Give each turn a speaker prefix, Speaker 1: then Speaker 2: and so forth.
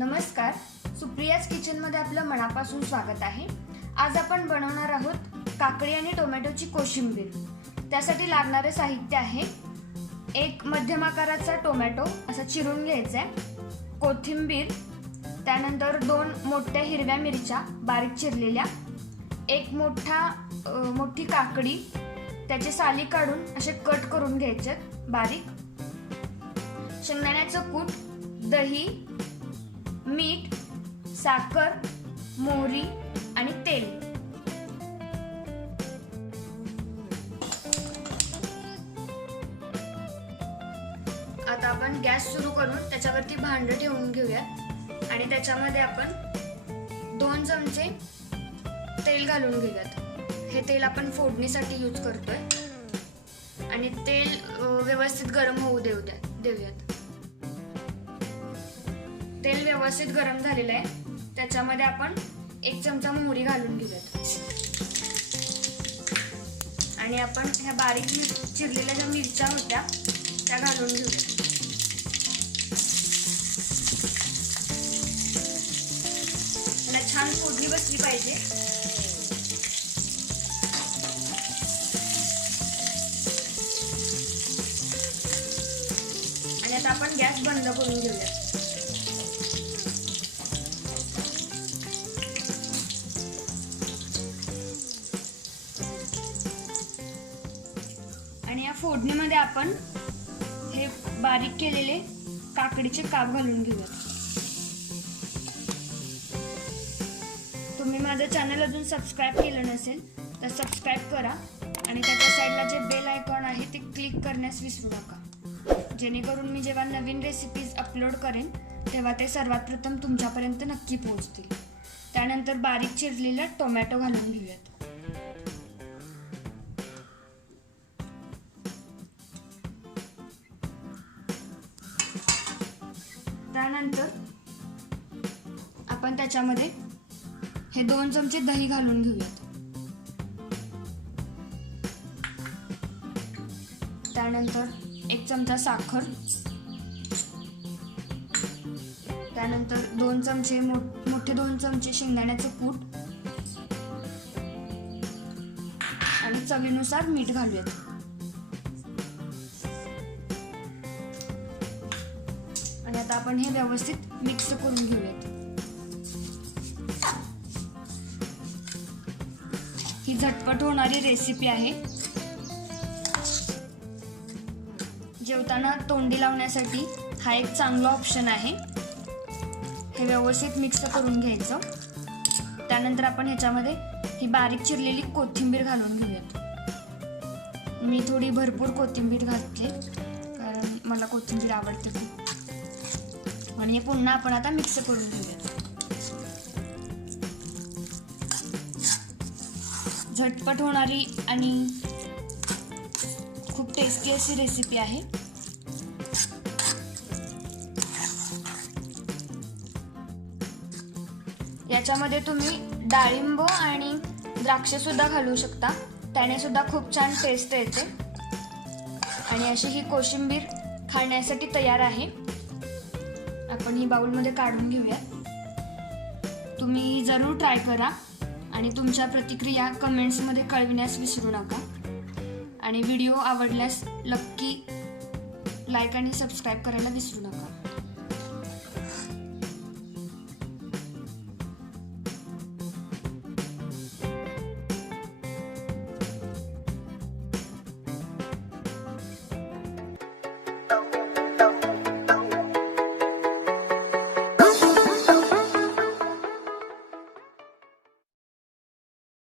Speaker 1: नमस्कार. सुप्रियाज किचनमध्ये आपलं मनापासून स्वागत आहे. आज आपण बनवणार आहोत काकडी आणि टोमॅटोची कोशिंबीर. त्यासाठी लागणारे साहित्य आहे एक मध्यम आकाराचा टोमॅटो असा चिरून घ्यायचा आहे कोथिंबीर त्यानंतर दोन मोठ्या हिरव्या मिरच्या बारीक चिरलेल्या एक मोठा मोठी काकडी त्याचे साली काढून असे कट करून घ्यायचे बारीक. शेंगदाण्याचं कूट दही मीठ साखर मोहरी आणि तेल. आता आपण गॅस सुरू करून त्याच्यावरती भांड ठेवून घेऊया आणि त्याच्यामध्ये आपण दोन चमचे तेल घालून घेऊयात. हे तेल आपण फोडणीसाठी यूज करतोय. आणि तेल व्यवस्थित गरम होऊ देऊ द्या देऊयात. तेल व्यवस्थित गरम झालेलं आहे. त्याच्यामध्ये आपण एक चमचा मोहरी घालून घेऊयात. आणि आपण ह्या बारीक चिरलेल्या ज्या मिरच्या होत्या त्या घालून घेऊयात. त्याला छान फोडणी बसली पाहिजे. आणि आता आपण गॅस बंद करून घेऊया फोडणीमध्ये आपण हे बारीक केलेले काकडीचे काप घालून घेऊयात. तुम्ही माझं चॅनल अजून सबस्क्राईब केलं नसेल तर सबस्क्राईब करा आणि त्याच्या साईडला जे बेल आयकॉन आहे ते क्लिक करण्यास विसरू नका. जेणेकरून मी जेव्हा नवीन रेसिपीज अपलोड करेन तेव्हा ते सर्वात प्रथम तुमच्यापर्यंत नक्की पोहोचतील. त्यानंतर बारीक चिरलेला टोमॅटो घालून घेऊयात. त्यानंतर आपण त्याच्यामध्ये हे दोन चमचे दही घालून घेऊयात. त्यानंतर एक चमचा साखर. त्यानंतर दोन चमचे मोठे दोन चमचे शेंगदाण्याचं कूट. आणि चवीनुसार मीठ घालूयात. आणि आता आपण हे व्यवस्थित मिक्स करून घेऊयात. ही झटपट होणारी रेसिपी आहे. जेवताना तोंडी लावण्यासाठी हा एक चांगला ऑप्शन आहे. हे व्यवस्थित मिक्स करून घ्यायचं. त्यानंतर आपण ह्याच्यामध्ये ही बारीक चिरलेली कोथिंबीर घालून घेऊयात. मी थोडी भरपूर कोथिंबीर घातली कारण मला कोथिंबीर आवडते खूप. आणि हे पुन्हा आपण आता मिक्स करून घेऊया झटपट होणारी आणि खूप टेस्टी अशी रेसिपी आहे याच्यामध्ये तुम्ही डाळिंब आणि द्राक्ष सुद्धा घालू शकता. त्याने सुद्धा खूप छान टेस्ट येते. आणि अशी ही कोशिंबीर खाण्यासाठी तयार आहे. आपण ही बाउलमध्ये काढून घेऊया. तुम्ही जरूर ट्राय करा आणि तुमच्या प्रतिक्रिया कमेंट्समध्ये कळविण्यास विसरू नका. आणि व्हिडिओ आवडल्यास नक्की लाईक आणि सबस्क्राईब करायला विसरू नका.